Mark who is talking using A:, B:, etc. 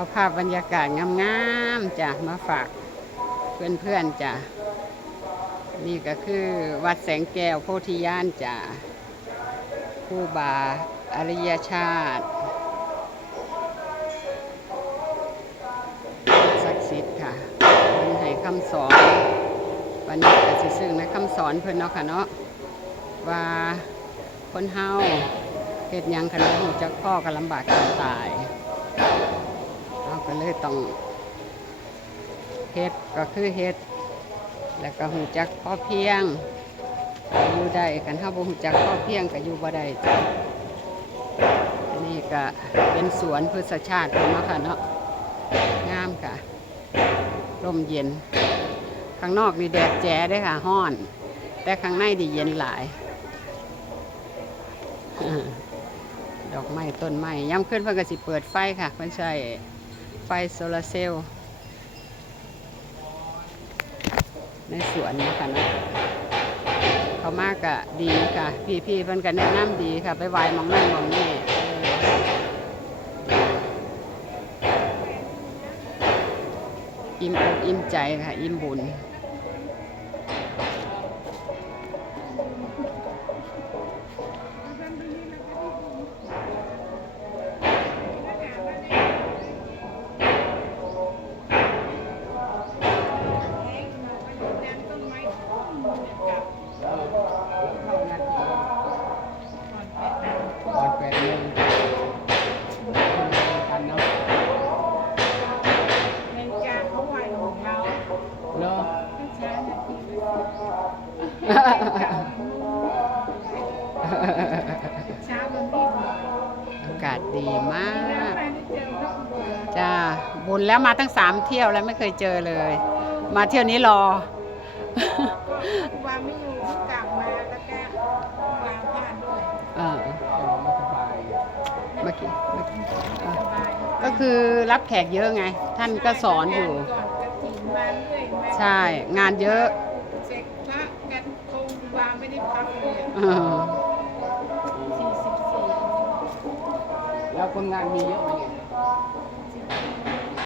A: เอาภาพบรรยากาศงามๆจ้ะมาฝากเพื่อนๆจ้ะนี่ก็คือวัดแสงแก้วโพธิญาณจ้ะผู้บาอริยชาติศักดิ์สิทธิ์ค่ะเพิ่นให้คำสอน วันนี้ก็สิซึ่งในคำสอนเพิ่นเนาะค่ะเนาะว่าคนเฮาเฮ็ดหยังคันบ่ฮู้จักพ่อก็ลำบากกันตาย ก็เลยต้องเฮ็ดก็คือเฮ็ด แล้วก็ฮู้จักพอเพียง อยู่ได้คันเฮาบ่ฮู้จักพอเพียงก็อยู่บ่ได้จ้ะอันนี้ก็เป็นสวนพฤกษชาติเนาะค่ะเนาะงามค่ะร่มเย็น ข้างนอกนี่แดดแจ๋ด้อค่ะห้อน แต่ข้างในดีเย็นหลายดอกไม้ต้นไม้ย้ำขึ้นเพิ่นก็สิเปิดไฟค่ะเพิ่นใช้ ฟโซลาร์เซลล์ในสวนนะคะนะเขามากกะดีค่ะ พี่ๆเพิ่นกันแนะนำดีค่ะ ไปไหว้มองนั่นมองนี่อิ่มอกอิ่มใจค่ะ อิ่มบุญ
B: เช้าวันที่หก
A: อากาศดีมาก
B: แล้วไปได้เจอพระคุณ
A: จ้า บุญแล้วมาตั้งสามเที่ยวแล้วไม่เคยเจอเลย มาเที่ยวนี้รอ
B: ครูบาไม่อยู่เพิ่งกลับมาแล้วก็วางพลาดด้วย
A: เออเมื่อกี้เมื่อกี้เออ
B: สบาย
A: ก็คือรับแขกเยอะไง ท่านก็สอนอยู่
B: ก่อนกระถิ่นมาเรื่อยมา
A: ใช่ งานเยอะ
B: เสร็จพระกันคง วางไม่ได้พักเลย
A: เออ
B: สี่สิบสี่
C: แล้วคนงานมีเยอะไหมเนี่ย